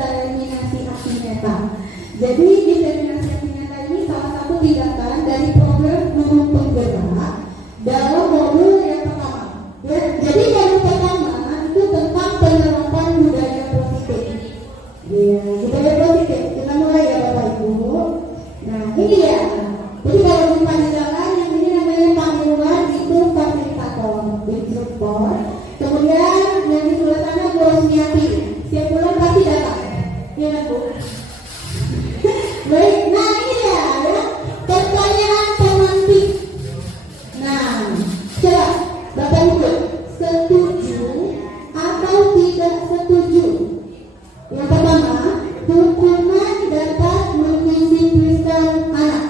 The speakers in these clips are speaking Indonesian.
diseminasi aksi nyata. Jadi diseminasi aksi nyata ini salah satu tindakan dari program guru penggerak dalam modul yang pertama. Ya, jadi modul pertama itu tentang penerapan budaya positif. Ya, budaya positif. Kita mulai ya Bapak Ibu. Nah, ini ya. Jadi kalau jumpa di jalan yang ini namanya panduan itu fasilitator, instruktur. Kemudian yang di sebelah sana Bu Rosmiati. Setiap bulan pasti datang. Iya Bu. Baik, nah ini ya, pertanyaan pemantik. Nah, coba Bapak Ibu setuju atau tidak setuju? Yang pertama, hukuman dapat mendisiplinkan anak.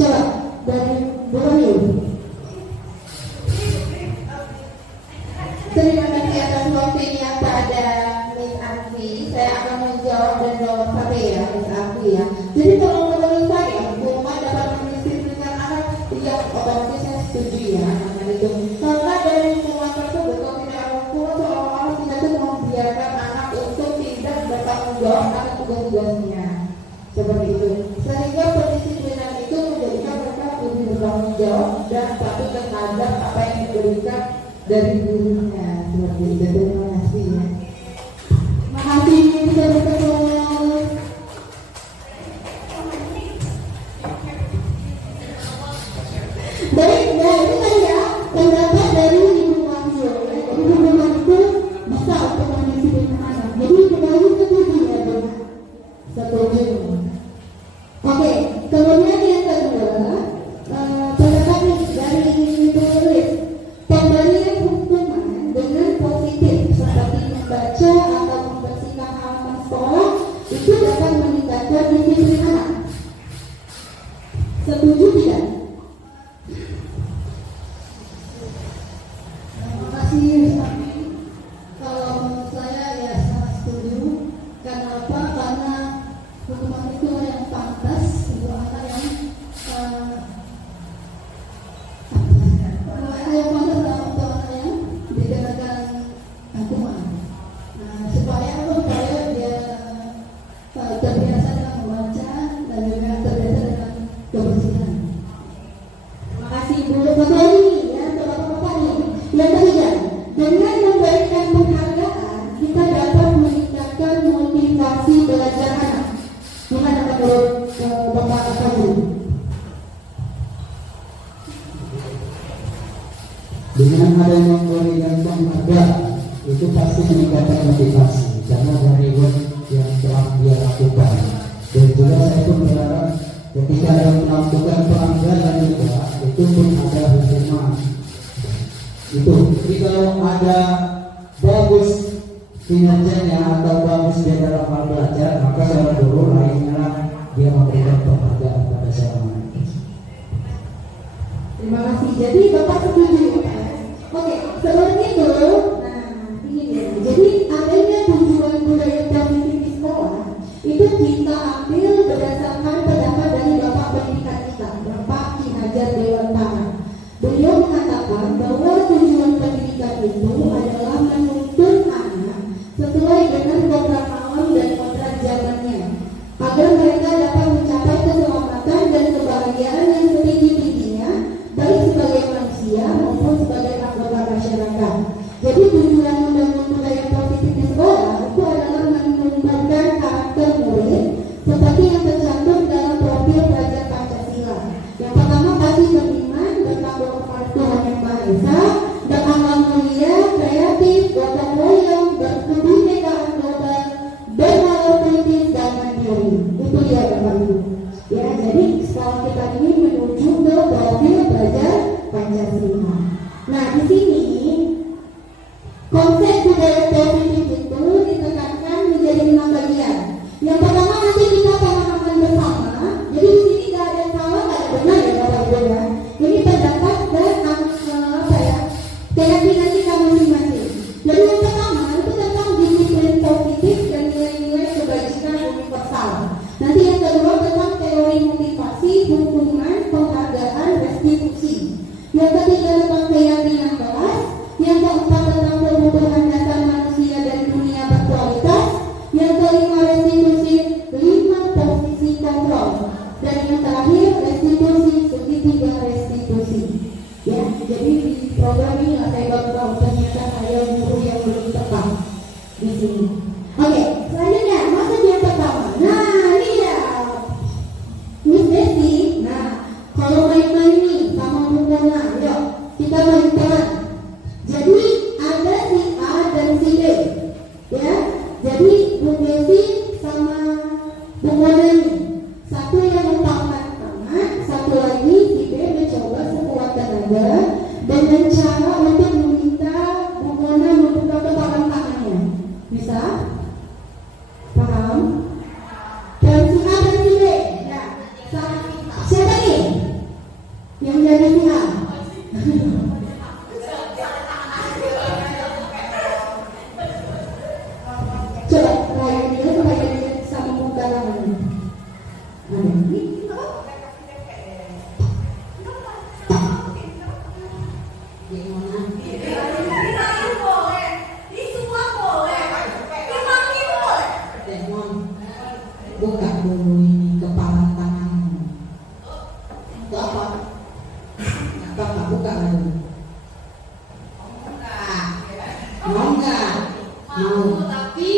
Coba dari Bu Roni. Terima kasih atas waktunya pada Miss Afi. Saya akan menjawab dan jawab satu ya Miss Afi ya. Jadi kalau menurut saya hukuman dapat mendisiplinkan anak, ya otomatis saya setuju ya dengan itu. Karena dari hukuman tersebut kalau tidak ada hukuman seolah-olah kita tuh membiarkan anak untuk tidak bertanggung jawab atas tugas-tugasnya seperti itu. Sehingga pendisiplinan itu menjadikan mereka lebih bertanggung jawab dan patuh terhadap apa yang diberikan dari gurunya seperti itu. Terima kasih ya. Makasih bisa bertemu. Baik, nah itu tadi ya pendapat dari Ibu Wahyu. Ibu Wahyu bisa untuk mendisiplinkan anak. Jadi Ibu Wahyu setuju ya Bu? Setuju. Oke, kemudian yang kedua pendapat dari Ibu Tulis. Pemberian hukuman dengan positif seperti membaca atau membersihkan halaman sekolah itu dapat meningkatkan disiplin anak. Setuju tidak? Terima kasih. Kalau menurut saya ya sangat setuju. Karena apa? Karena hukuman itu yang pantas untuk anak yang dikenakan hukuman. Supaya dia terbiasa dengan membaca dan juga terbiasa dengan kebersihan. Terima kasih Bu. Satu lagi ya, Bapak-bapak nih. Yang ketiga, dengan memberikan penghargaan kita dapat meningkatkan motivasi belajar anak. Gimana menurut Bapak Ibu? Dengan ada yang memberikan penghargaan itu pasti meningkatkan motivasi karena dari work yang telah dia lakukan. Dan juga saya pun berharap ketika yang melakukan pelanggaran juga itu pun ada hukuman. Itu jadi kalau ada bagus kinerjanya atau bagus dia dalam hal belajar, maka seorang guru lainnya dia memberikan penghargaan pada seorang anak. Terima kasih. Jadi Bapak setuju ya? Oke, seperti itu. Nah, ini dia. Jadi adanya tujuan budaya positif di sekolah itu kita ambil berdasarkan pendapat dari Bapak pendidikan kita, Bapak Ki Hajar Dewantara. Beliau mengatakan bahwa tujuan pendidikan itu adalah menuntun anak sesuai dengan program alam dan kontrak zamannya, agar mereka dapat mencapai keselamatan dan kebahagiaan yang setinggi-tingginya, baik sebagai manusia maupun sebagai anggota masyarakat. Jadi tujuan membangun budaya positif di sekolah itu adalah menumbuhkan karakter murid seperti yang tercantum dalam profil pelajar Pancasila. Yang pertama pasti beriman, bertakwa kepada Tuhan Yang Maha Esa, berakhlak mulia, kreatif, gotong royong, berkebinekaan global, bernalar kritis dan mandiri. Itu dia Bapak Ibu. Ya, jadi sekolah kita ini menuju ke profil pelajar Pancasila. Nah, di sini konsep budaya positif itu ditekankan menjadi 6 bagian. Yang pertama nanti kita pemahaman bersama. Jadi di sini nggak ada yang salah, nggak ada benar ya Bapak Ibu ya. Ini pendapat dan keyakinan kita masing-masing. Jadi yang pertama itu tentang disiplin positif dan nilai-nilai kebajikan universal. Nanti yang kedua tentang teori motivasi, hukuman, penghargaan, restitusi. Yang ketiga tentang keyakinan kelas. Yang keempat tentang kebutuhan dasar manusia dan dunia berkualitas. Jadi di program ini saya baru tahu ternyata saya guru yang belum tepat di sini. Oke, selanjutnya masuk yang pertama. Nah, ini ya Miss Desi. Nah, kalau main-main nih sama Bu Mona, yuk kita main peran. Jadi ada si A dan si B, ya. Jadi Bu Desi sama Bu Mona nih, satu yang mengangkat tangan, satu lagi si B mencoba sekuat tenaga dengan cara untuk meminta Bu Mona membuka kepalan tangannya. Bisa? Paham? Dan si A dan si B. Nah, siapa nih yang jadi si A? Coba rayu dia supaya dia sama buka tangannya. Ada ini. Buka dulu ini kepala tanganmu. Itu apa? Apa buka dulu? Mau nggak? Mau. Tapi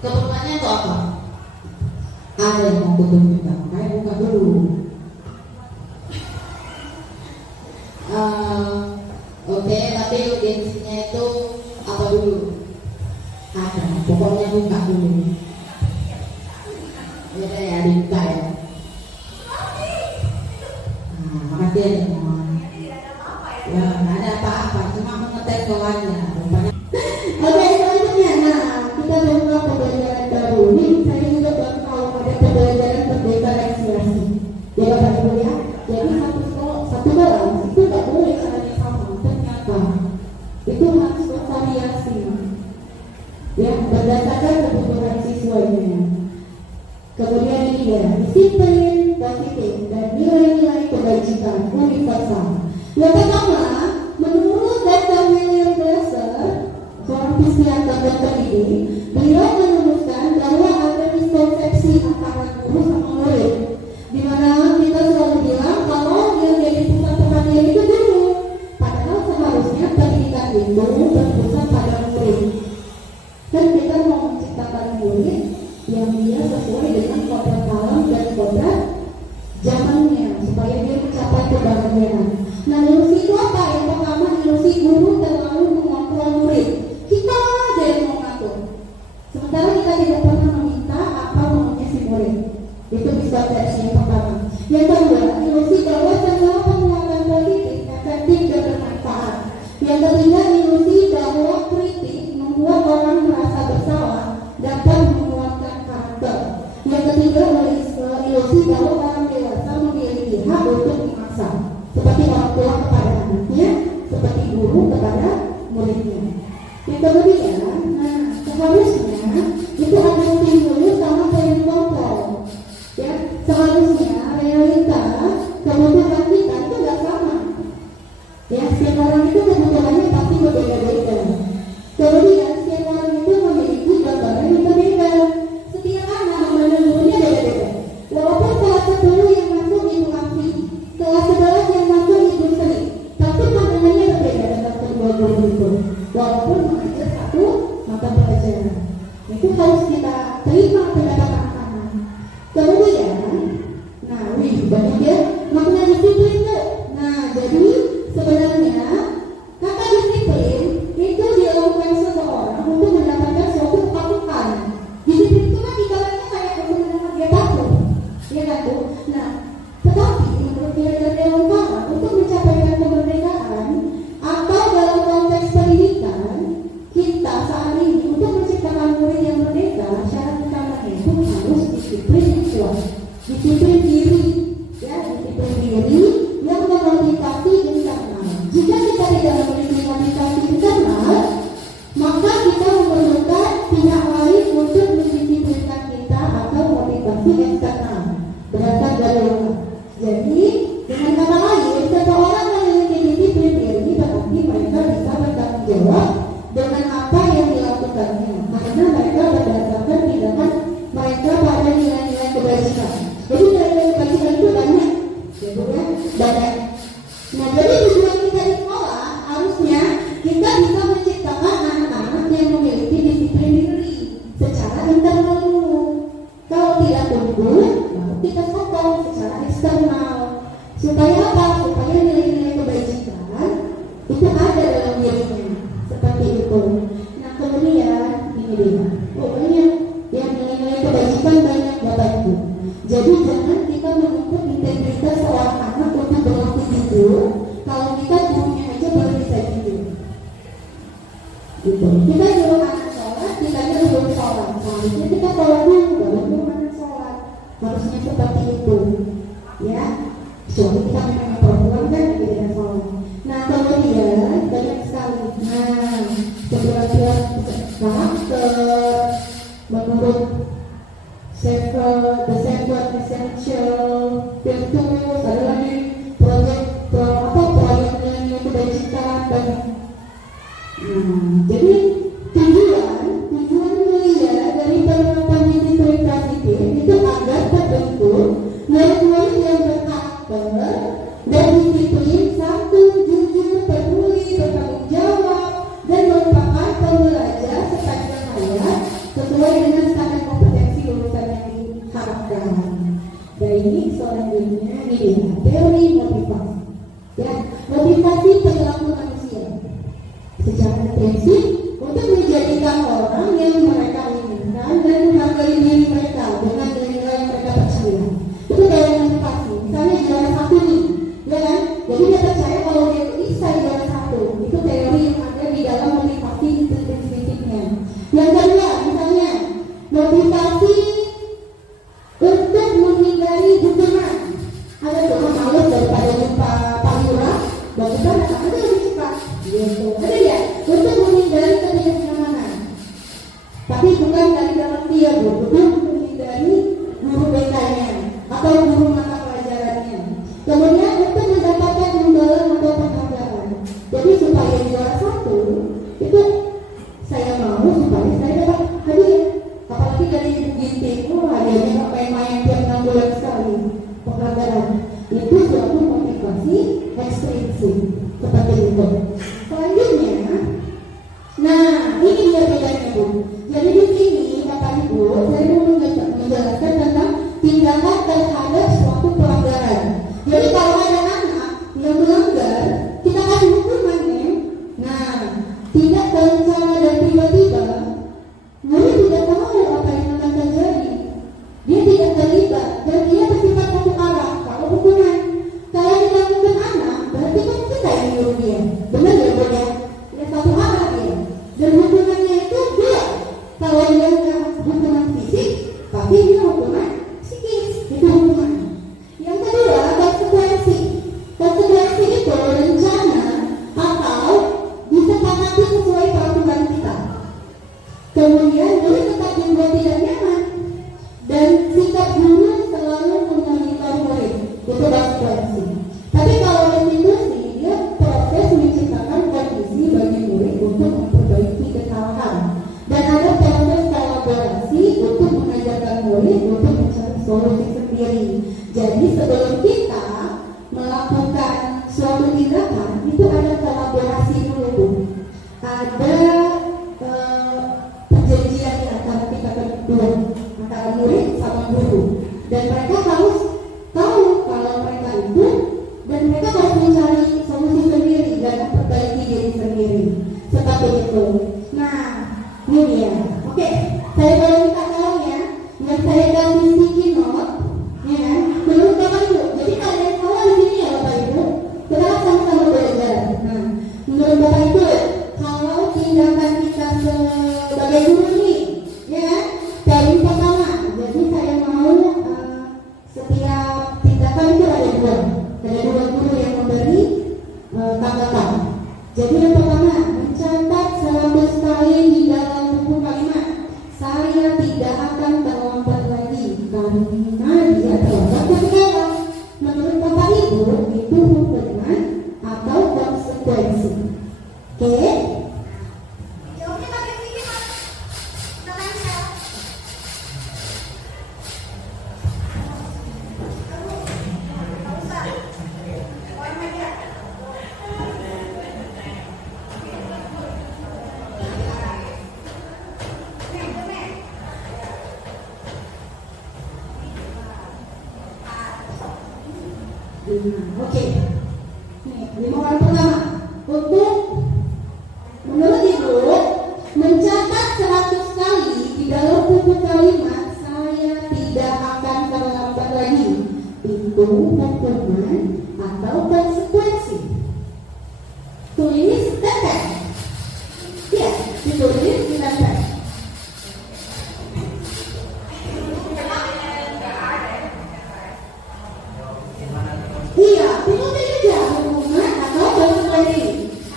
keperluannya itu apa? Ada yang mau kutunjukkan, makanya buka dulu. Oke, tapi urgensinya itu apa dulu? Ada, pokoknya buka dulu. Ya ya dibuka ya. Nah, makasih ya teman. Ya, nggak ada apa-apa, cuma mau ngetes kau aja. Rupanya Oke, selanjutnya, nah kita buka pembelajaran baru. Ini saya juga baru tahu ada pembelajaran berbeda rekreasi. Ya Bapak Ibu ya. Jadi satu kelas itu nggak boleh caranya sama. Ternyata itu harus bervariasi. Ya, berdasarkan kebutuhan siswanya. Kemudian ini ya, disiplin, positif, dan nilai-nilai kebajikan universal. Yang pertama, menurut Dr. William Glasser, seorang psikiater dokter ini, beliau menemukan bahwa ada miskonsepsi antara guru sama murid, di mana kita selalu bilang kalau yang jadi pusat perhatian itu guru, padahal seharusnya pendidikan itu berpusat pada murid. Kan kita mau menciptakan murid yang dia sesuai dengan kodrat alam dan kodrat zamannya supaya dia mencapai kebahagiaan. Nah, ilusi itu apa? Yang pertama, ilusi guru terlalu mengontrol murid. Kita aja yang mau ngatur. Sementara kita tidak pernah meminta apa maunya si murid. Itu bisa versi yang pertama. Yang kedua, ilusi bahwa segala penguatan politik efektif dan bermanfaat. Yang ketiga, ilusi bahwa kritik membuat orang merasa bersalah dapat menguatkan karakter. Yang ketiga, ilusi bahwa orang dewasa memiliki hak untuk memaksa, seperti orang tua kepada anaknya, seperti guru kepada muridnya. Yang kemudian, nah seharusnya itu ada stimulus sama poin kontrol. Ya, seharusnya realita kebutuhan kita itu nggak sama. Ya, setiap orang itu kebutuhannya pasti berbeda-beda. Kemudian setiap orang itu memiliki gambaran yang berbeda. Setiap anak memandang gurunya beda-beda. Walaupun kelas 10 yang masuk itu asli, kelas 11 yang masuk itu seni, tapi pandangannya berbeda dengan kedua guru itu. Walaupun mengajar satu mata pelajaran, itu itu ada dalam dirinya seperti itu. Nah kemudian ini dia, pokoknya yang nilai-nilai kebajikan banyak Bapak Ibu. Jadi jangan kita menuntut integritas seorang anak untuk berlaku jujur kalau kita gurunya aja baru bisa jujur. Gitu. Kita nyuruh anak sholat, kita belum sholat. Harusnya kita sholat dulu, baru nyuruh anak sholat. Harusnya seperti itu, ya. Kecuali kita memang perempuan kan tidak sholat. Nah kemudian banyak sekali. Nah sebenarnya menurut the seven essential virtues, ada lagi proyek yang kebajikan banyak. Jadi tujuan mulia dari penerapan disiplin positif itu agar terbentuk murid-murid yang berkarakter dan disiplin, santun, jujur, peduli, bertanggung jawab, dan merupakan pembelajar sepanjang hayat sesuai dengan standar kompetensi lulusan yang diharapkan. Dan ini selanjutnya ini teori motivasi. Ya, motivasi perilaku manusia secara prinsip untuk menjadikan orang yang mereka inginkan dan menghargai diri mereka dengan nilai-nilai yang mereka percaya. Itu dari motivasi. Misalnya juara satu nih, ya kan? Jadi dia percaya kalau dia bisa juara satu. Itu teori yang ada di dalam motivasi prinsipnya. Yang kedua, misalnya motivasi untuk menghindari hukuman. Ada tuh males daripada jumpa Pak Lurah, bagusan ada lebih cepat. Gitu. Ada ya, untuk menghindari ketidaknyamanan. Tapi bukan dari dalam dia, untuk menghindari guru BK-nya atau guru mata pelajarannya. Kemudian untuk mendapatkan imbalan atau penghargaan. Jadi supaya juara satu itu saya mau supaya saya dapat hadiah. Apalagi dari Ibu Ginting, hadiahnya nggak main-main tiap 6 bulan sekali penghargaan. Itu suatu motivasi ekstrinsik seperti itu. Selanjutnya, nah ini dia bedanya Bu. Jadi di sini Bapak Ibu, saya mau menjelaskan tentang tindakan terhadap suatu pelanggaran. Jadi kalau ada anak yang melanggar, kita kasih hukuman ya. Nah, tidak terencana dan tiba-tiba, murid tidak tahu apa yang akan terjadi. Dia tidak terlibat dan dia bersifat satu arah. Kalau hukuman, kalau dilakukan anak, berarti kan kita yang nyuruh dia. Benar ya Bu ya? Dia satu arah dia. Dan hukumannya itu dia. Kalau dia hukuman fisik, tapi dia hukuman psikis. Itu hukuman. Yang kedua, konsekuensi. Konsekuensi itu rencana atau disepakati sesuai peraturan kita. Kemudian murid tetap dibuat tidak nyaman dan sikap guru selalu memonitor murid. Itu konsekuensi. Tapi kalau restitusi, dia proses menciptakan kondisi bagi murid untuk memperbaiki kesalahan. Dan ada proses kolaborasi untuk mengajarkan murid untuk mencari solusi sendiri. Jadi sebelum kita melakukan suatu tindakan, itu ada kolaborasi dulu. Ada perjanjian antara kita berdua, antara murid sama guru. Dan mereka harus tahu kalau mereka itu, dan mereka harus mencari solusi sendiri dan memperbaiki diri sendiri. Seperti itu. Nah, ini dia. Oke, saya boleh minta tolong ya. Yang saya kasih sticky note, ya kan? Menurut Bapak Ibu. Jadi kalau ada yang salah di sini ya Bapak Ibu, kita sama-sama belajar. Nah, menurut Bapak Ibu, kalau tindakan kita sebagai guru nih, ya kan? Dari pertama, jadi saya mau setiap tindakan itu ada dua guru yang memberi tanggapan. Jadi yang pertama, mencatat 100 kali di dalam buku kalimat. Saya tidak akan terlambat lagi karena dia terlambat sekarang. Menurut Bapak Ibu, itu hukuman atau konsekuensi. Oke? Jawabnya pakai sini Mas. Udah nempel. Nggak usah. Poin media. Oke. Nih, 5 orang pertama. untuk menurut Ibu mencatat 100 kali di dalam buku kalimat saya tidak akan terlambat lagi. Itu hukuman atau konsekuensi? Tulis tempel. Ya, ditulis di tempel. Iya, tinggal pilih aja hukuman atau konsekuensi.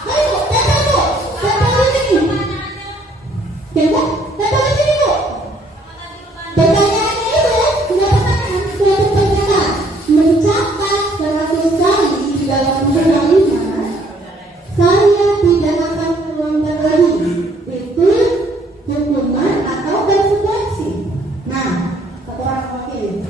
Ayo, tempel Bu, tempel di sini. Tempel, tempel di sini Bu. Pertanyaannya itu tidak pertanyaan, suatu pernyataan. Mencatat 100 kali di dalam buku kalimat saya tidak akan terlambat lagi. Itu hukuman atau konsekuensi? Nah, satu orang wakil.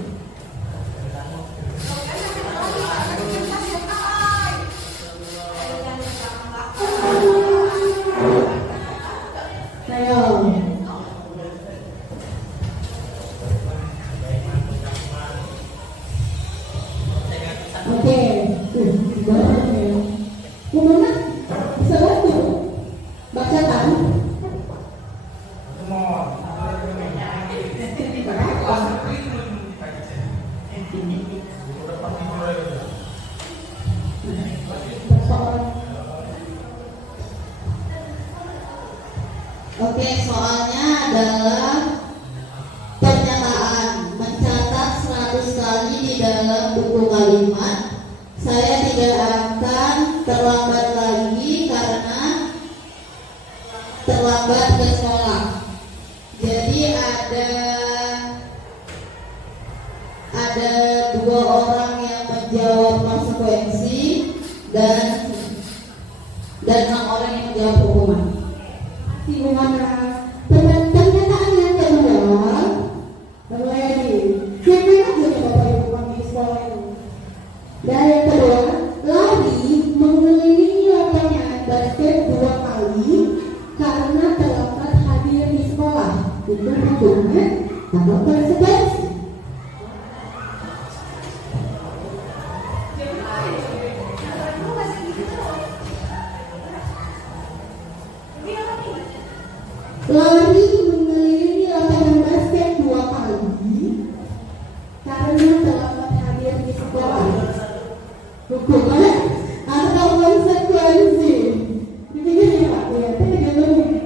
Ayo. Oke, banyak ya. Gimana? Bisa bantu? Bacakan. Oke, soalnya adalah pernyataan mencatat 100 kali di dalam buku kalimat saya tidak akan terlambat lagi karena terlambat ke sekolah. Jadi ada dua orang yang menjawab konsekuensi dan 6 orang yang menjawab hukuman. Gimana? Pernyataan yang kedua, lagi. Siapa aja nih Bapak Ibu kami di sekolah ini? Dan yang kedua, lari mengelilingi lapangan basket 2 kali karena terlambat hadir di sekolah. Itu hukuman atau konsekuensi? Lari mengelilingi lapangan basket 2 kali karena terlambat hadir di sekolah. Hukuman atau konsekuensi? Dipikir ya Pak, ya, saya jangan lupa.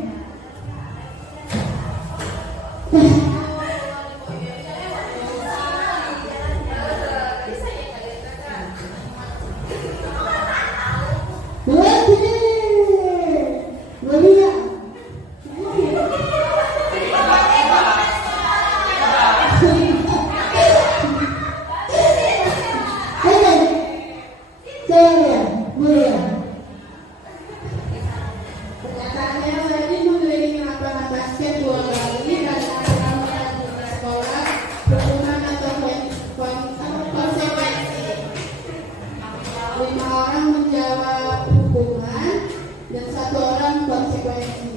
Boleh sini, boleh ya. Pernyataannya lagi mengelilingi lapangan basket 2 kali karena terlambat di sekolah, hukuman atau konsekuensi. 5 orang menjawab hukuman dan 1 orang konsekuensi.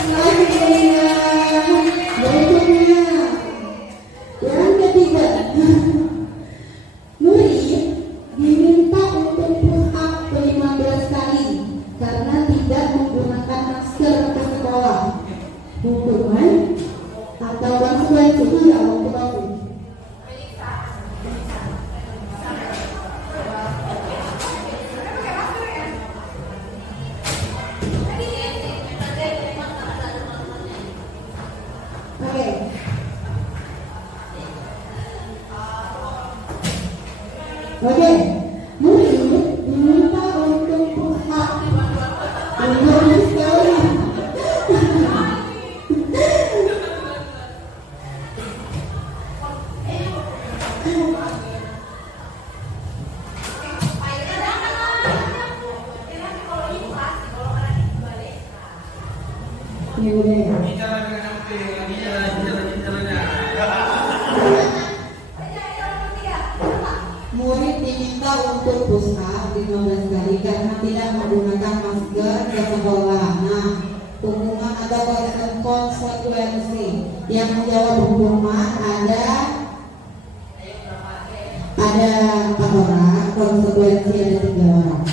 Selanjutnya, berikutnya yang ketiga, murid diminta untuk push up 15 kali karena tidak menggunakan masker ke sekolah. Hukuman atau konsekuensi? Iya, waktu bagus. Oke. Oke, murid diminta untuk push up 15 kali. Ya udah ya. Murid diminta untuk push up 15 kali karena tidak menggunakan masker ke sekolah. Nah, hukuman atau konsekuensi? Yang menjawab hukuman ada 4 orang, konsekuensi ada 3 orang.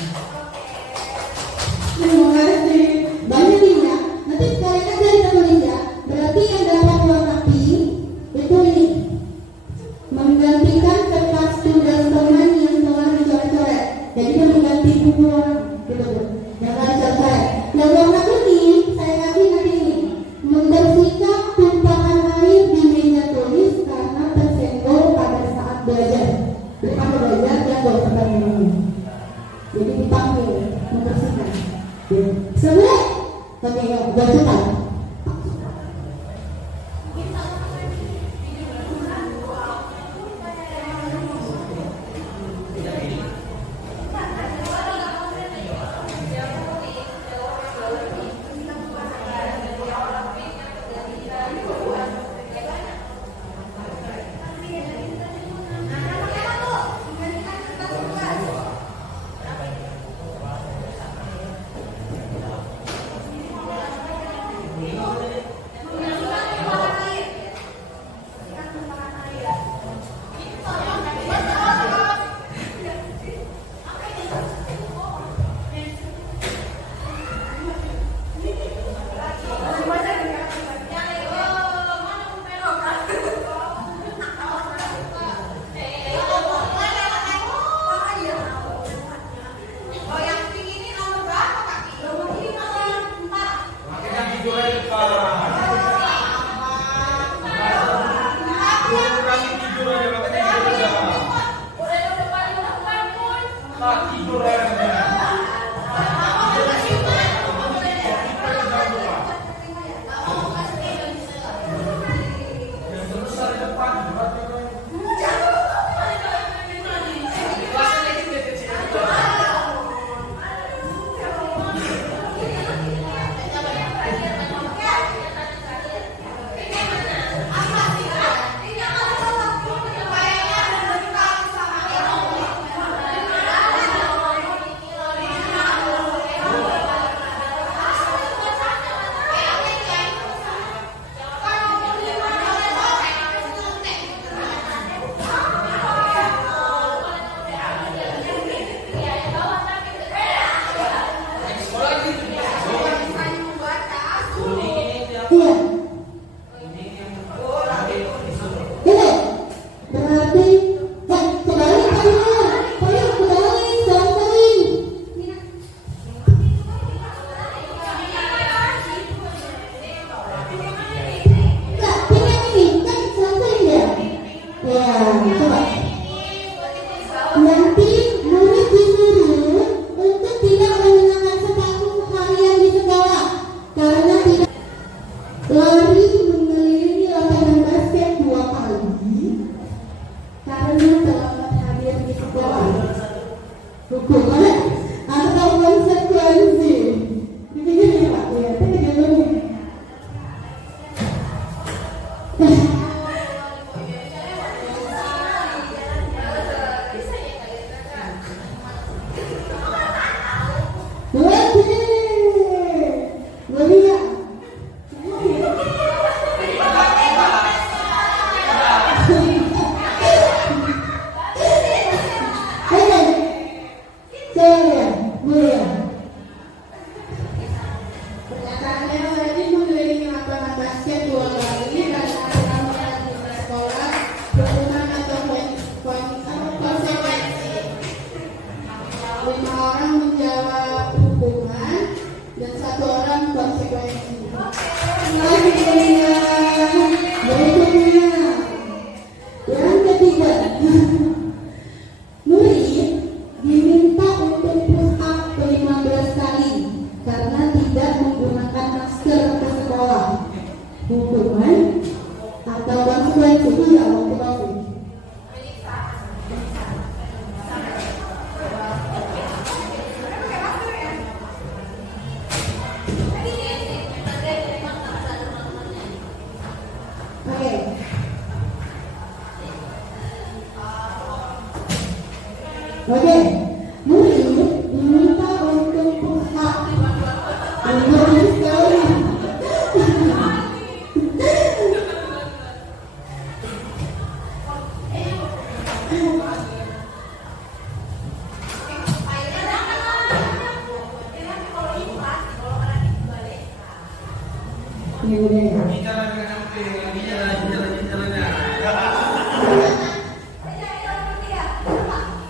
1000 orang gitu tuh. Jangan sampai. Yang warna kuning saya kasih nanti ini membersihkan tumpahan air di meja tulis karena tersenggol pada saat belajar. Bukan belajar yang gak usah minum. Jadi dipanggil membersihkan. Sebelah, tapi gak suka.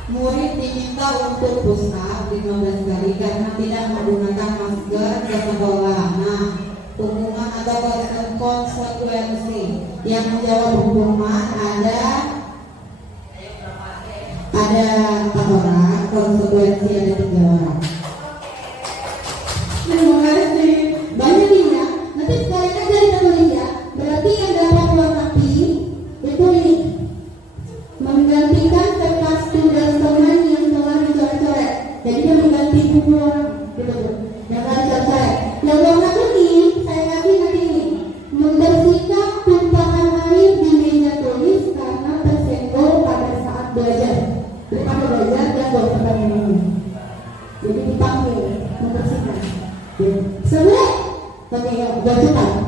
Murid diminta untuk push up 15 Semua? Oke, jangan cepat.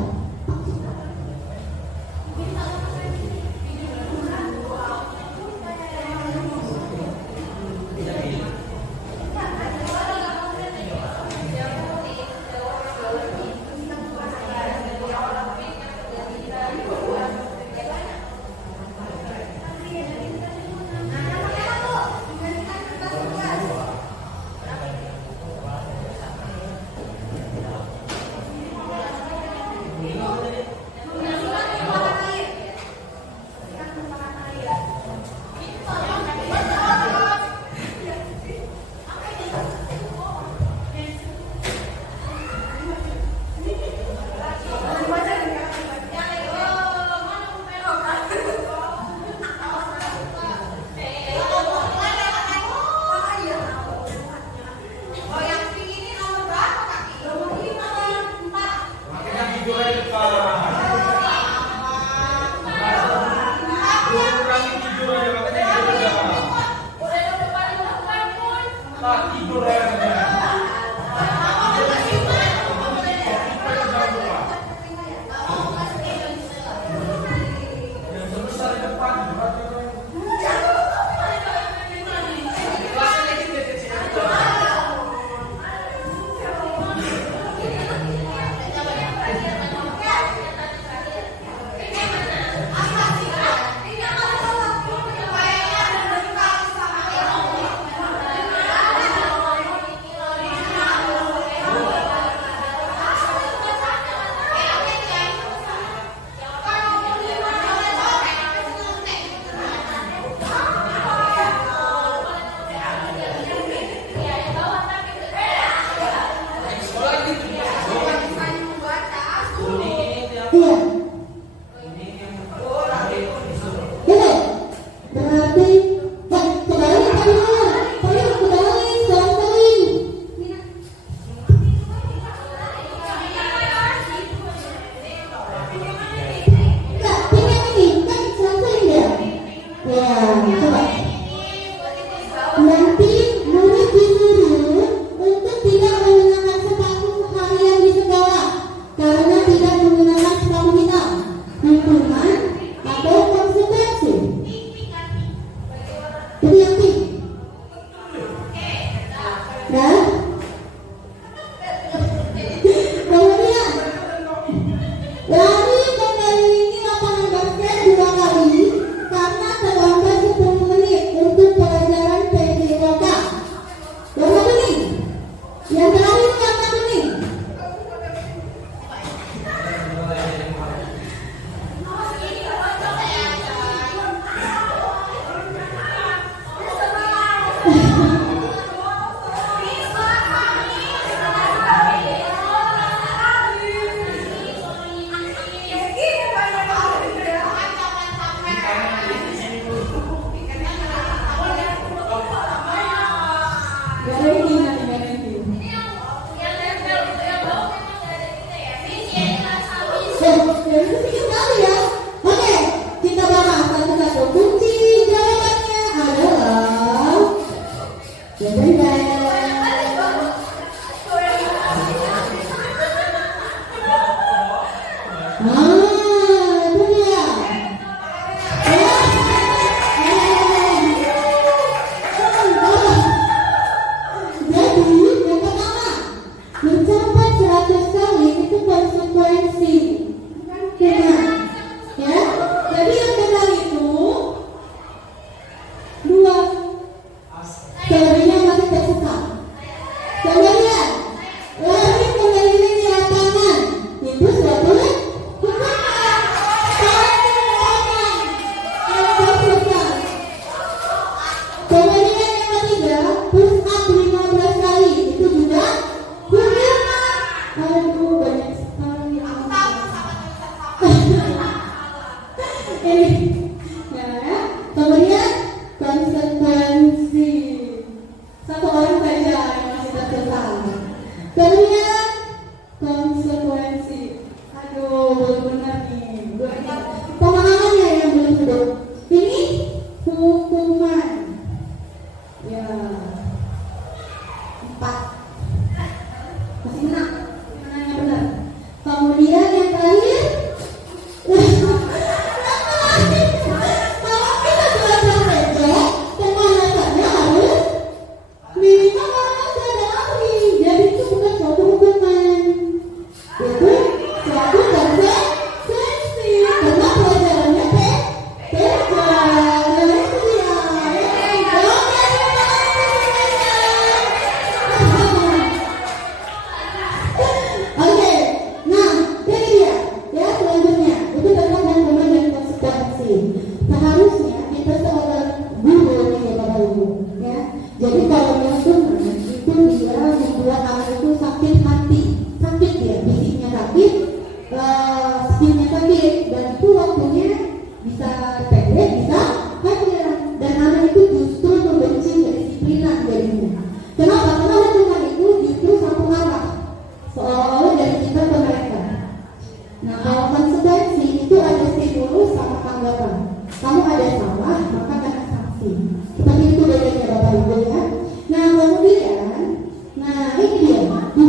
Masih menang.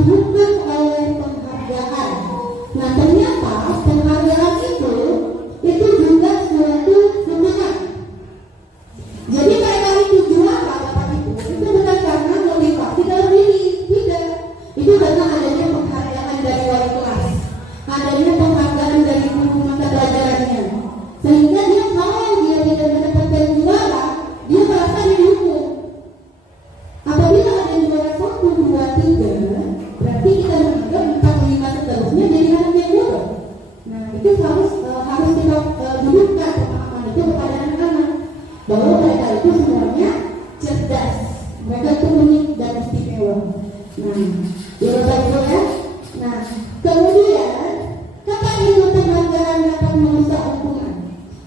disuguhkan oleh penghargaan. Nah ternyata penghargaan itu juga suatu hubungan. Jadi mereka itu juara Bapak Ibu itu bukan karena motivasi dalam diri, tidak. Itu karena adanya penghargaan dari wali kelas, adanya penghargaan dari guru mata pelajarannya, sehingga dia kalau dia tidak mendapatkan juara, dia merasa dihukum. Apabila ada juara 1, 2, 3, berarti kita menganggap 4, 5 seterusnya jadi anak yang bodoh. Nah itu harus kita dudukkan pemahaman itu kepada anak-anak bahwa mereka itu semuanya cerdas, mereka itu unik dan istimewa. Nah, ya Bapak Ibu ya. Nah, kemudian kapan itu penghargaan dapat merusak hubungan?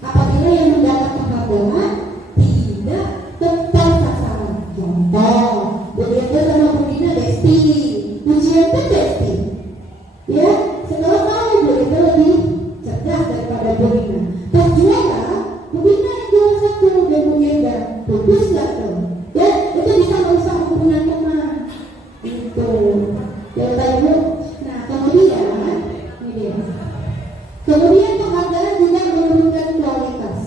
Apabila yang mendapat penghargaan tidak tepat sasaran. Contoh, Bu Diana sama Bu Dina besti, ujian kan besti. Ya, setelah tahu Bu Dina lebih cerdas daripada Bu Dina. Pas juara, Bu Dina yang juara 1 dan Bu Diana putus nggak tuh? Ya, itu bisa merusak hubungan teman. Itu, ya Bapak Ibu. Nah, kemudian ini dia. Kemudian penghargaan juga menurunkan kualitas.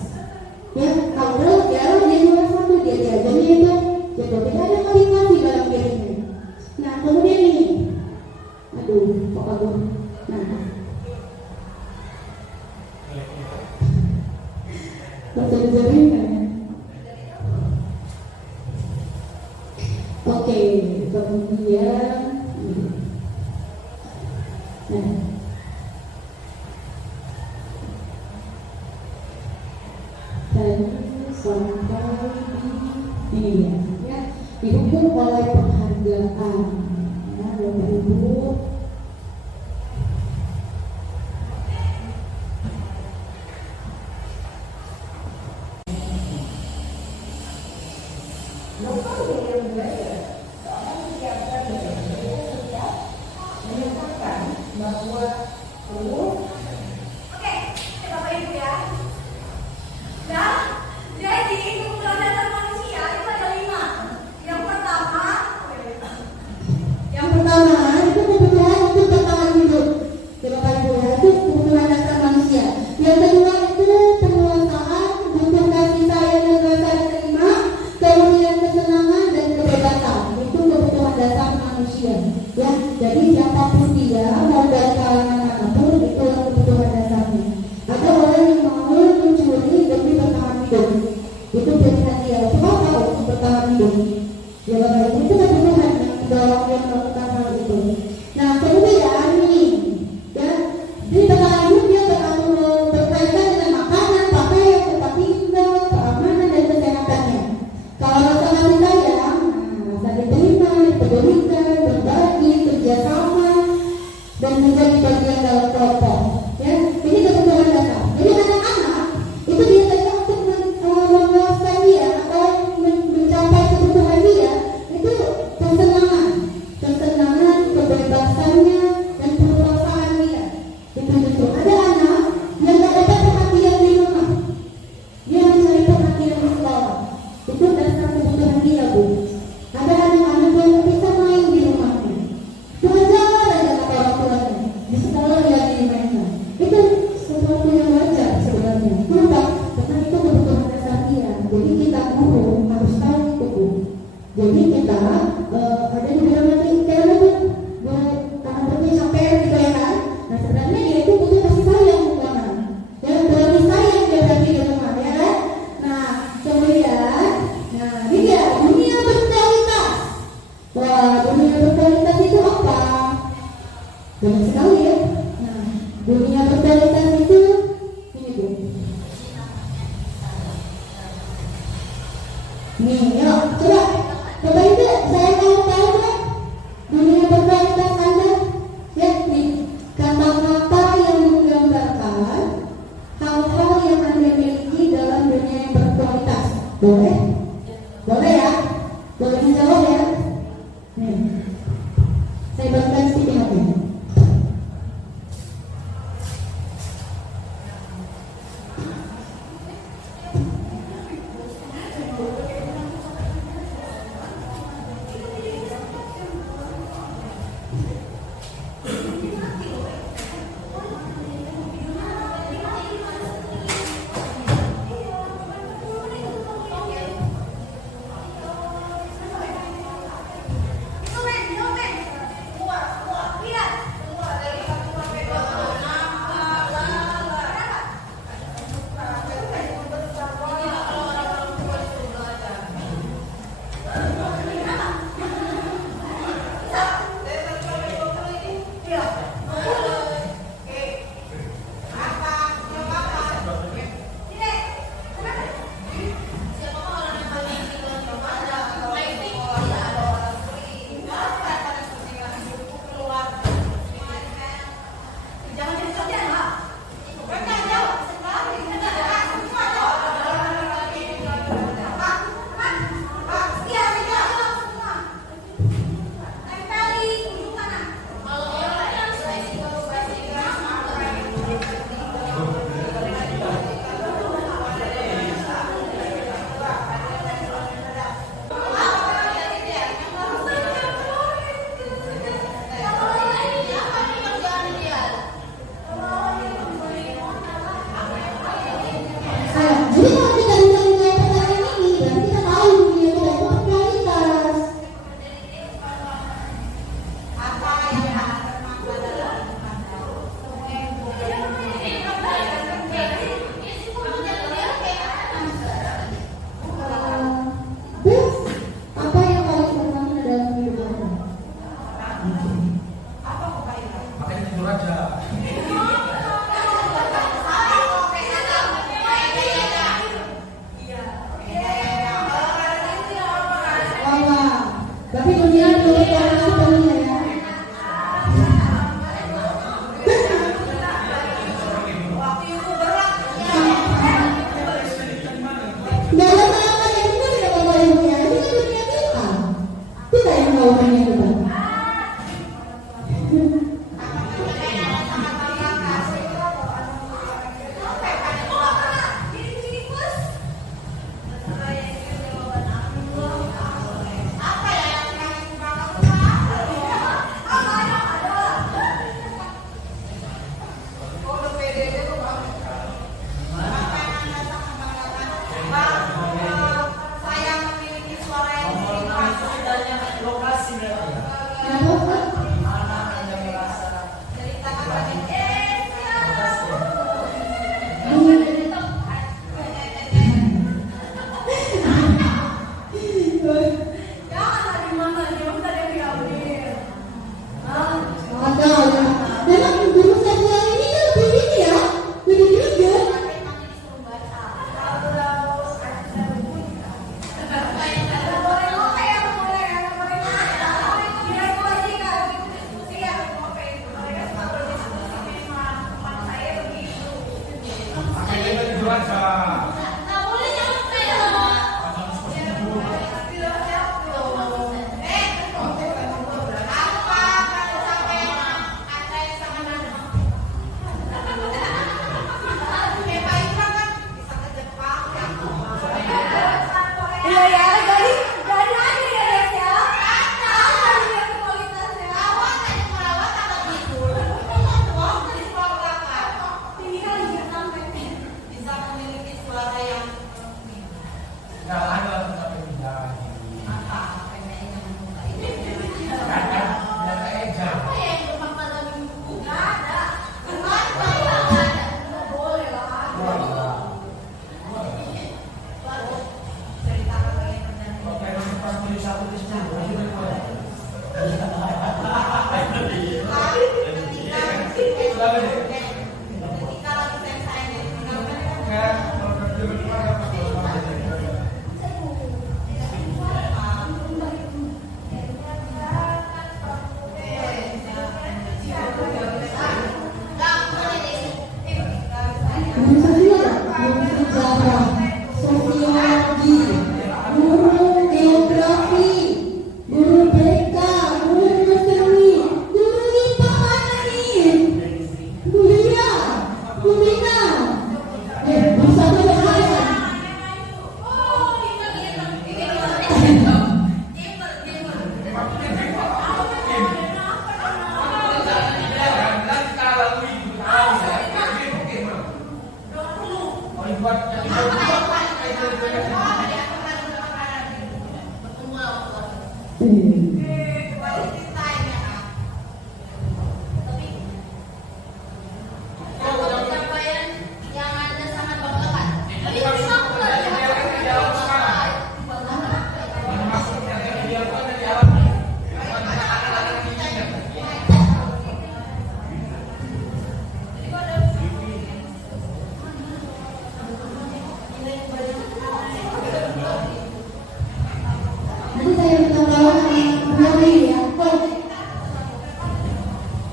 Ya, kalau dia juara 1 dia jadi itu, jadi tidak ada motivasi dalam dirinya. Nah, kemudian ini, aduh, kok aku, nah, terjadi kan? Oke, kemudian, nah, tadi sampai ini ya, dihukum oleh penghargaan. Ya, Bapak Ibu. Oke, Bapak Ibu ya. Nah, jadi kebutuhan dasar manusia itu ada 5. Yang pertama itu kebutuhan untuk bertahan hidup. Ya Bapak Ibu ya, itu kebutuhan dasar manusia. Yang kedua itu penguasaan, butuh kasih sayang dan rasa terima, kemudian kesenangan dan kebebasan. Itu kebutuhan dasar manusia. Ya, jadi siapapun dia, mau dari kalangan manapun, itulah kebutuhan dasarnya. Ada orang yang mau mencuri demi bertahan hidup. Itu pilihan dia. Kenapa untuk bertahan hidup? Ya Bapak Ibu, itu kebutuhan yang mendorong dia melakukan hal itu. Nah, kemudian ini, ya, di bertahan hidup dia berkaitan dengan makanan, pakaian, tempat tinggal, keamanan dan kesehatannya. Kalau rasa kasih sayang, rasa diterima, dipedulikan, berbagi, kerjasama, dan menjadi bagian dalam kelompok. Ya, ini kebutuhan dasar. Jadi anak-anak itu biasanya untuk memuaskan dia atau mencapai kebutuhan dia itu kesenangan, kebebasannya dan perasaan dia. Itu ada anak yang tidak dapat perhatian di rumah, dia mencari perhatian di sekolah. Itu dasar kebutuhan dia, Bu. Ada anak-anak yang tidak bisa main di rumahnya, belajar aja kata orang tuanya, di sekolah dia dimainkan. Itu sesuatu yang wajar sebenarnya. Kenapa? Karena itu kebutuhan dasar dia. Jadi kita guru harus tahu itu, Bu. Jadi kita ada yang bilang nanti kayak itu karena perutnya capek gitu ya kan. Nah sebenarnya dia itu butuh kasih sayang bukan? Ya kasih sayang dia bagi di rumah ya kan. Nah kemudian, nah ini dia dunia berkualitas. Wah, dunia berkualitas itu apa? Banyak sekali ya. Nah dunia berkualitas itu ini, Bu. Nih, yuk coba. Coba itu saya mau tahu kan dunia berkualitas Anda, ya nih kata-kata yang menggambarkan hal-hal yang Anda miliki dalam dunia yang berkualitas. Boleh? Boleh ya? Boleh dijawab ya? Nih, saya bagikan sticky note-nya.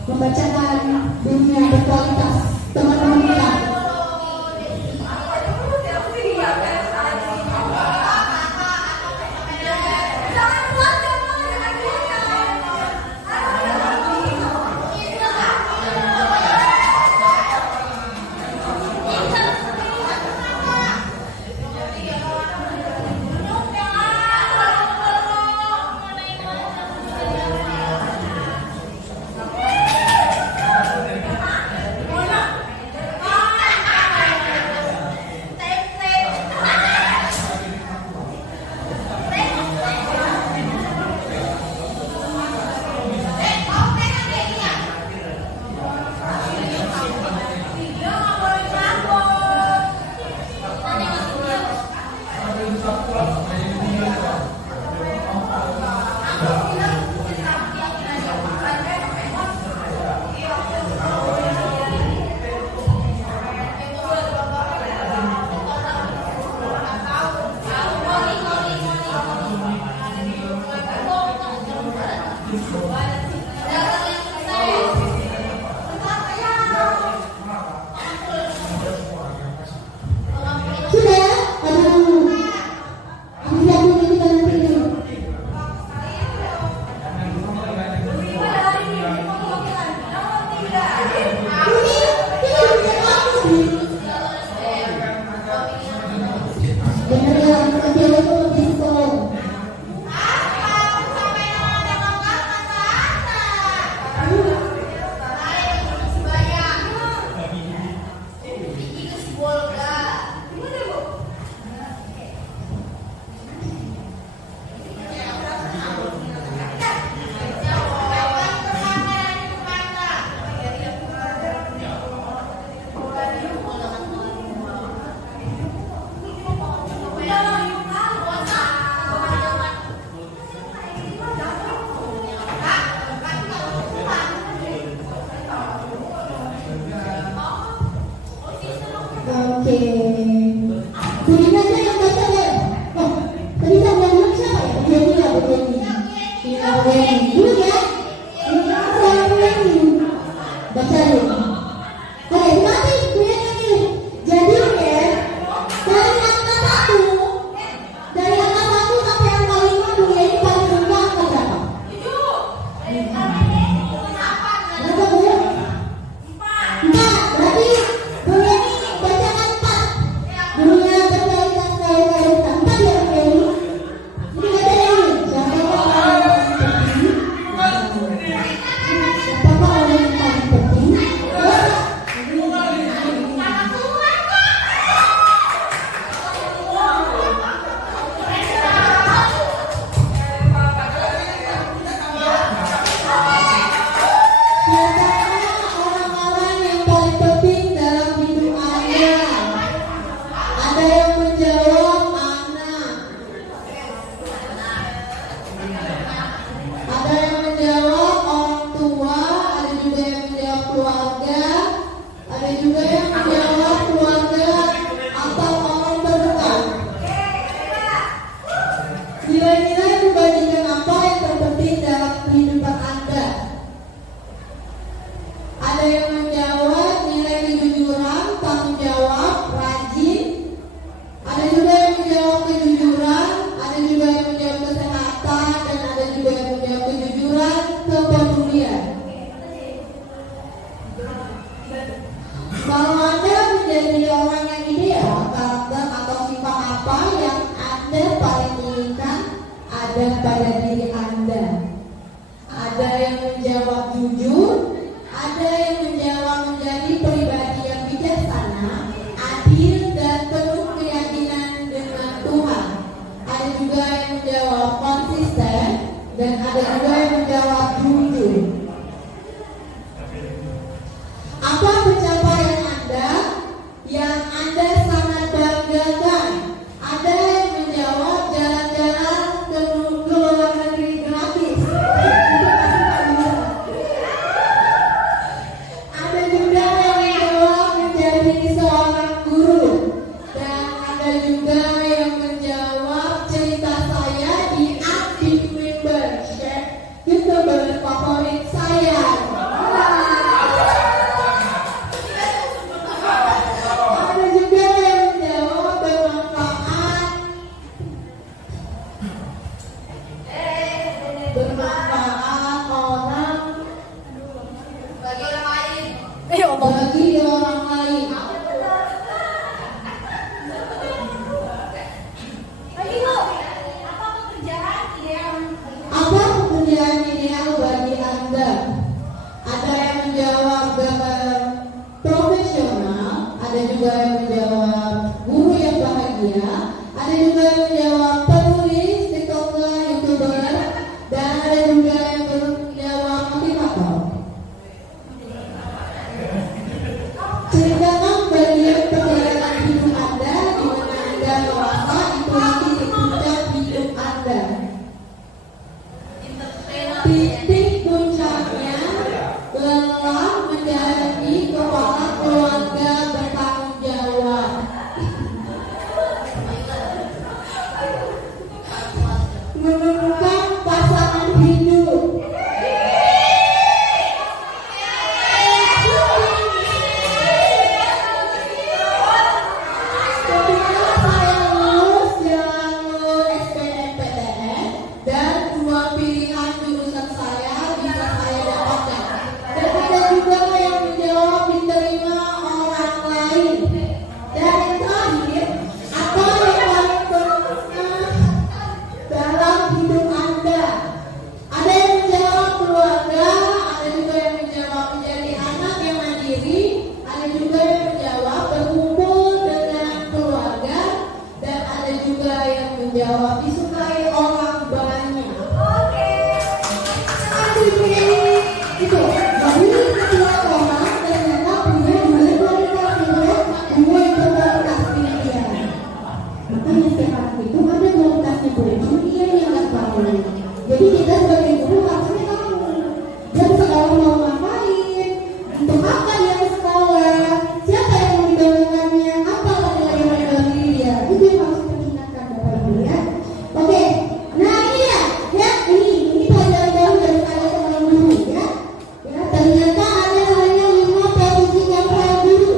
membacakan dunia berkualitas teman-teman kita. Sudah? Aduh. Habis aku ini kita nanti ini. Bener ya, nanti aku lebih sekolah. Oke. Kulina aja yang baca deh. Oh, tadi yang bilang siapa ya? Bu Jenny ya, Bu Jenny. Iya, Bu Jenny. Dulu ya. Ini saya Bu Jenny. Baca deh. Oke, nanti Bu Jenny. Jadi ya, dari angka 1 sampai angka 5 Bu Jenny paling suka angka berapa? Berapa Bu? 4. Berarti Bu Jenny bacakan 4. Gurunya berkualitas kualitas 4 ya Bu Jenny. Ini baca ini. Siapa orang yang paling penting? Siapakah orang-orang yang paling penting dalam hidup Anda? Ada yang menjawab anak. Ada yang menjawab orang tua, ada juga yang menjawab keluarga, ada juga yang menjawab keluarga atau orang terdekat. Nilai-nilai membandingkan apa yang terpenting dalam kehidupan Anda. Ada yang menjawab nilai kejujuran, tanggung jawab, rajin. Ada juga yang menjawab kejujuran, ada juga yang menjawab kesehatan, dan ada juga yang menjawab kejujuran, kepedulian. Kalau Anda menjadi orang yang ideal, karakter atau sifat apa yang Anda paling inginkan ada pada diri Anda? Ada yang menjawab jujur, ada yang menjawab menjadi pribadi yang bijaksana, adil, dan penuh keyakinan dengan Tuhan. Ada juga yang menjawab konsisten, dan ada juga yang menjawab jujur. Apa pencapaian Anda yang Anda sangat banggakan? Ada yang menjawab jalan-jalan ke luar negeri gratis. Ada juga yang menjawab menjadi seorang guru, dan ada juga yang menjawab cerita saya di aktif membership YouTuber favorit berbagi dengan orang lain. Lagi Bu, apa pekerjaan ideal? Apa pekerjaan ideal bagi Anda? Ada yang menjawab profesional, ada juga yang menjawab guru yang bahagia, ada juga yang menjawab penulis, tiktoker, youtuber, dan ada juga yang menjawab motivator. Ceritakan bagian perjalanan hidup Anda di mana Anda merasa itu titik puncak hidup Anda. Titik puncaknya lelah menjadi kepala keluarga bertanggung jawab. Menemukan pasangan hidup. Ketika saya lulus jalur SBMPTN dan dua pilihan jurusan saya bisa saya dapatkan. Dan ada juga yang menjawab diterima orang lain. Dan yang terakhir, apa yang paling bermakna dalam hidup Anda? Ada yang menjawab keluarga, ada juga yang menjawab menjadi anak yang mandiri, ada juga yang menjawab berkumpul dengan keluarga, dan ada juga yang menjawab disukai orang banyak. Itu bagi setiap orang ternyata punya dua kualitas pilihan. Makanya setiap itu ada kualitasnya boleh, cuma dia yang nggak tahu. Jadi kita sebagai guru harusnya tahu dan sekolah mau ngapain, untuk apa dia ke sekolah, siapa yang mau didahulukannya, apa nilai yang dalam diri dia, itu yang harus kita ingatkan Bapak Ibu ya. Oke, nah ini ya ini pelajaran baru dari saya seorang guru ya. Ya ternyata ada hanya 5 posisi kontrol guru.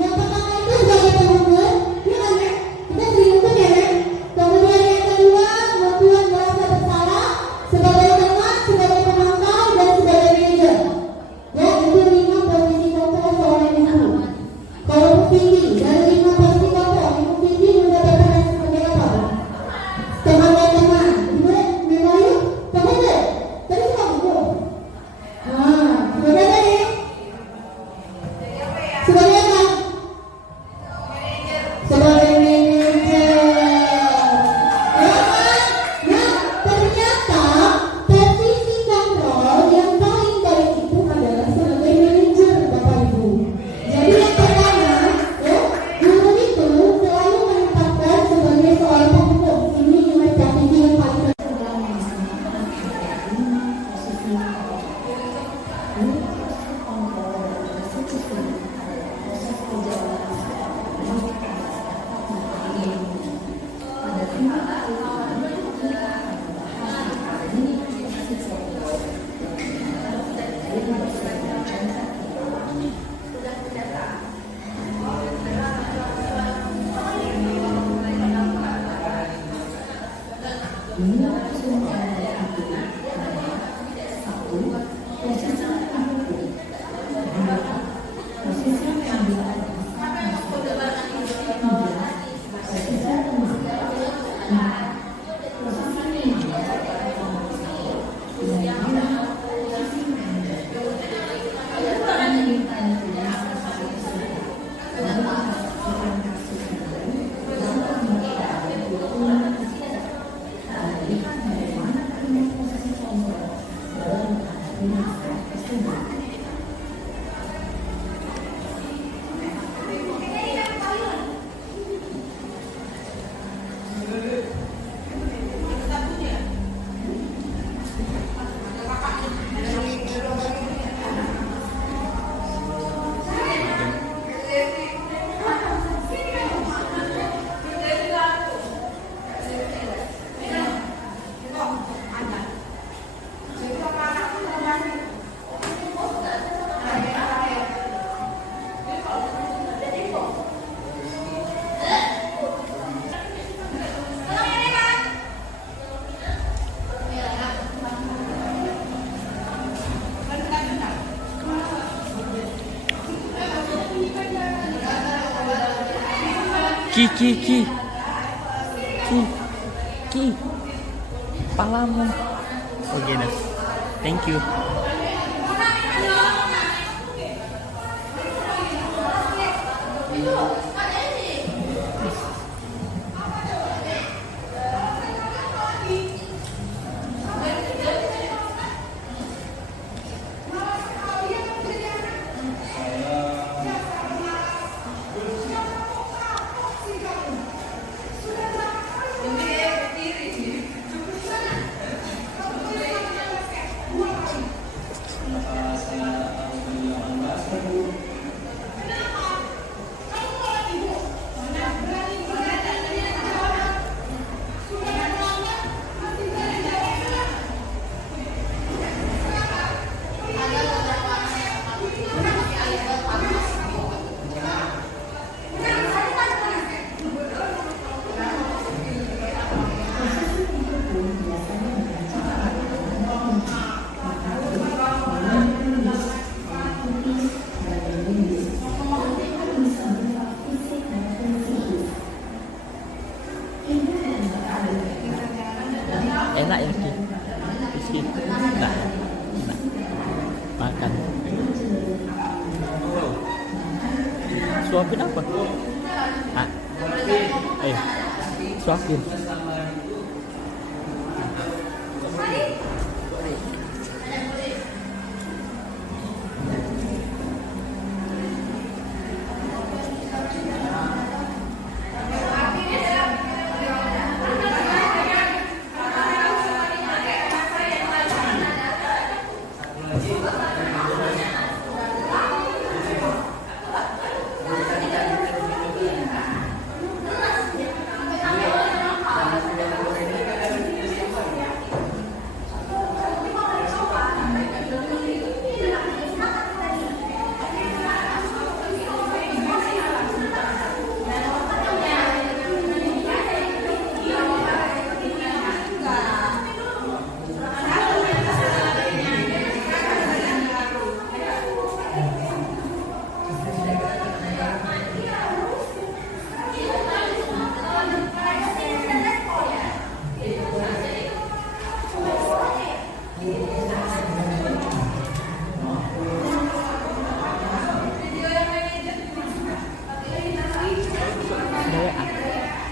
Yang pertama itu sebagai pengurus, ya kan ya, kita sering ikut ya kan. Kemudian yang kedua membuat merasa bersalah sebagai teman, sebagai pemantau dan sebagai manajer. Ya itu 5 posisi kontrol seorang guru. Kalau tinggi dari 5 posisi kontrol, ibu tinggi mendapatkan sebagai apa? Teman-teman, gimana? Memori? Kamu deh? Tadi suka buku? Sebagai apa ya? Sebagai apa? Sebagai manajer. Ya kan? Nah, ternyata posisi kontrol yang paling baik itu adalah sebagai manajer, Bapak Ibu. Jadi yang pertama, ya, guru itu selalu menempatkan sebagai seorang penghukum. Ini nilai posisi yang paling Ki, ki, ki, ki, ki, palamu. Oh gini, thank you. Enak ya Ki? Rizky? Enak. Makan. Suapin apa? Ah. Ayo. Suapin.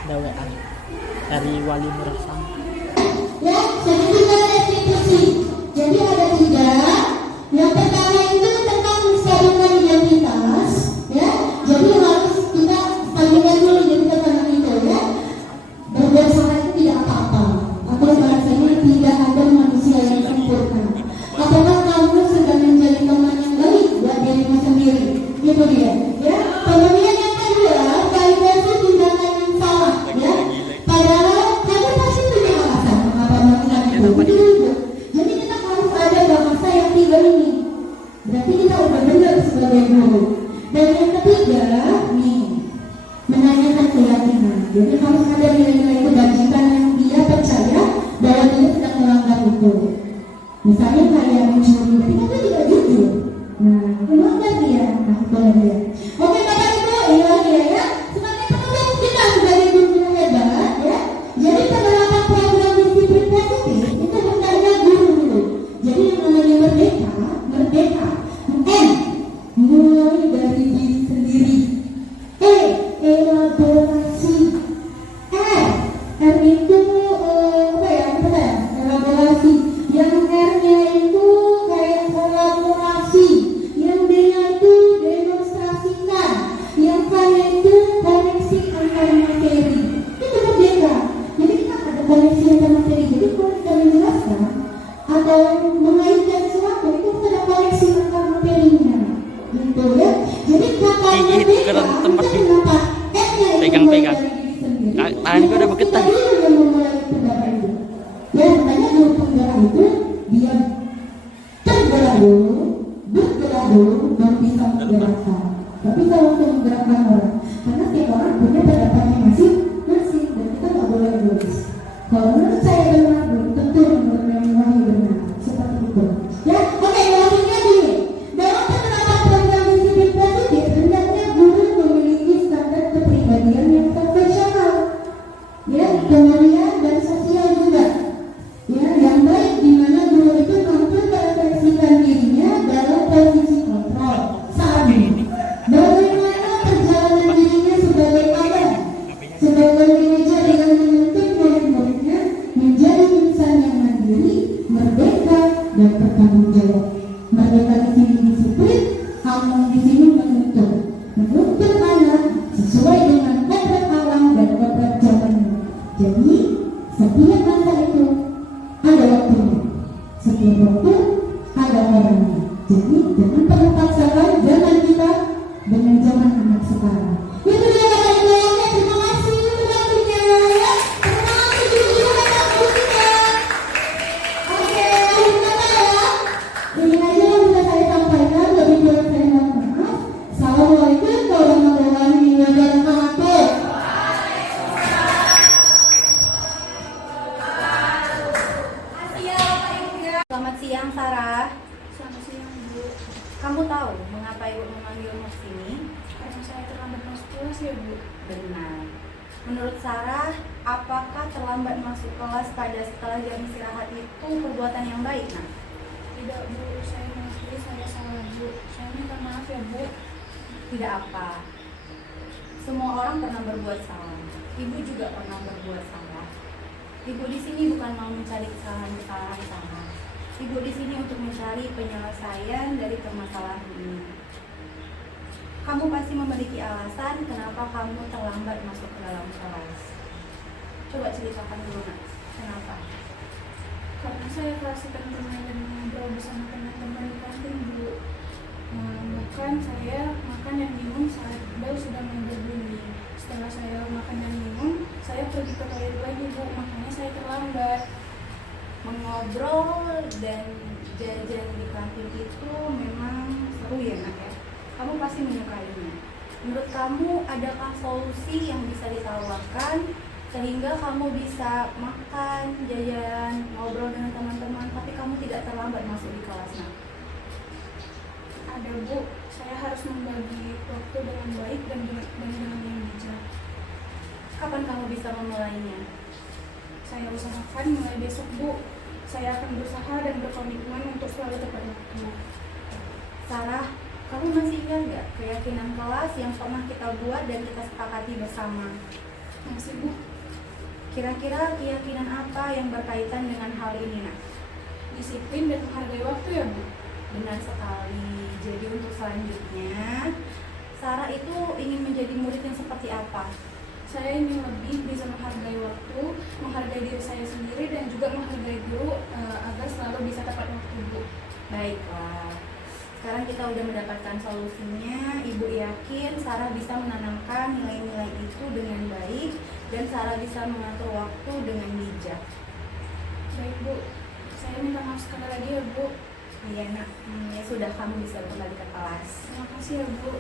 Ada WA dari Wali Murah Sang. Ya, jadi kita restitusi. Jadi ada 3. Yang pertama itu tentang sambungan identitas, ya. Jadi harus kita sambungkan dulu identitas anak itu, ya. Berbuat salah itu tidak apa-apa. Atau bahasanya tidak ada manusia yang sempurna. Apakah kamu sedang menjadi teman yang baik buat dirimu sendiri? Itu dia, ya. Kemudian yang kedua, validasi tindakan yang salah, ya. Padahal kamu pasti punya alasan mengapa melakukan itu. Betul. Jadi kita harus ada bahasa yang 3 ini. Berarti kita udah benar sebagai guru. Dan yang ketiga, nih, menanyakan keyakinan. Jadi harus ada nilai-nilai kebajikan yang dia percaya bahwa dia sedang melanggar itu. Misalnya kayak mencuri, tapi kan dia tidak jujur. Nah, melanggar dia, nah boleh dia. Oke Bapak Ibu, inilah dia ya. Sebagai penutup kita sebagai guru yang hebat, ya. Jadi penerapan program disiplin positif itu hendaknya guru dulu. Jadi yang namanya merdeka. M, mulai dari diri sendiri. E, elaborasi. R itu apa ya? Elaborasi. Yang R-nya itu kayak kolaborasi. Yang D-nya itu demonstrasikan. Yang K-nya itu koneksi antar materi. Itu berbeda. Jadi kita ada koneksi antar materi. Jadi kalau kita menjelaskan atau mengaitkan sesuatu itu ada koneksi antar materinya. Gitu ya. Jadi kata Itu keren tempat sih. Pegang-pegang. Tangan gue udah bergetar. Ya, makanya guru penggerak itu dia tergerak dulu, bergerak dulu, baru bisa menggerakkan. Tapi kalau untuk menggerakkan orang, karena setiap orang punya pendapatnya masing-masing dan kita nggak boleh egois. Kalau menurut saya benar, belum tentu menurut yang lain benar. Seperti itu. Ya, oke, maksudnya gini. Dalam penerapan program disiplin positif, hendaknya guru memiliki standar kepribadian yang tertentu. paksakan zaman kita dengan zaman anak sekarang. Itu dia Bapak Ibu. Oke, terima kasih untuk waktunya ya. Terima kasih juga Bapak Ibunya. Oke, akhir kata ya. Ini aja yang bisa saya sampaikan. Lebih kurang saya mohon maaf. Assalamualaikum warahmatullahi wabarakatuh. Makasih ya Bapak Ibu ya. Selamat siang, Sarah. Selamat siang Bu. Kamu tahu mengapa Ibu memanggilmu ke sini? Karena saya terlambat masuk kelas ya Bu. Benar. Menurut Sarah, apakah terlambat masuk kelas pada setelah jam istirahat itu perbuatan yang baik? Nah, Tidak Bu, saya mengakui saya salah Bu. Saya minta maaf ya Bu. tidak apa. Semua orang pernah berbuat salah. Ibu juga pernah berbuat salah. Ibu di sini bukan mau mencari kesalahan-kesalahan Sarah. Ibu di sini untuk mencari penyelesaian dari permasalahan ini. Kamu pasti memiliki alasan kenapa kamu terlambat masuk ke dalam kelas. Coba ceritakan dulu, Nak. Kenapa? Karena saya keasikan bermain dan ngobrol bersama teman-teman di kantin Bu. Makan dan minum saat bel sudah berbunyi. Setelah saya makan dan minum, saya pergi ke toilet lagi Bu. Makanya saya terlambat. Mengobrol dan jajan di kantin itu memang seru ya, Nak ya. Kamu pasti menyukainya. Menurut kamu, adakah solusi yang bisa ditawarkan sehingga kamu bisa makan, jajan, ngobrol dengan teman-teman, tapi kamu tidak terlambat masuk di kelas? Nah, Ada Bu, saya harus membagi waktu dengan baik dan dengan yang bijak. kapan kamu bisa memulainya? Saya usahakan mulai besok Bu. Saya akan berusaha dan berkomitmen untuk selalu tepat waktu. Sarah, kamu masih ingat nggak keyakinan kelas yang pernah kita buat dan kita sepakati bersama? Masih Bu, Kira-kira keyakinan apa yang berkaitan dengan hal ini, Nak? disiplin dan menghargai waktu ya Bu. Benar sekali. Jadi untuk selanjutnya, Sarah itu ingin menjadi murid yang seperti apa? Saya ingin lebih bisa menghargai waktu, menghargai diri saya sendiri dan juga menghargai guru agar selalu bisa tepat waktu Bu. Baiklah. Sekarang kita udah mendapatkan solusinya. Ibu yakin Sarah bisa menanamkan nilai-nilai itu dengan baik dan Sarah bisa mengatur waktu dengan bijak. Baik Bu, saya minta maaf sekali lagi ya Bu. Iya, Nak. Ya sudah, kamu bisa kembali ke kelas. Terima kasih ya Bu.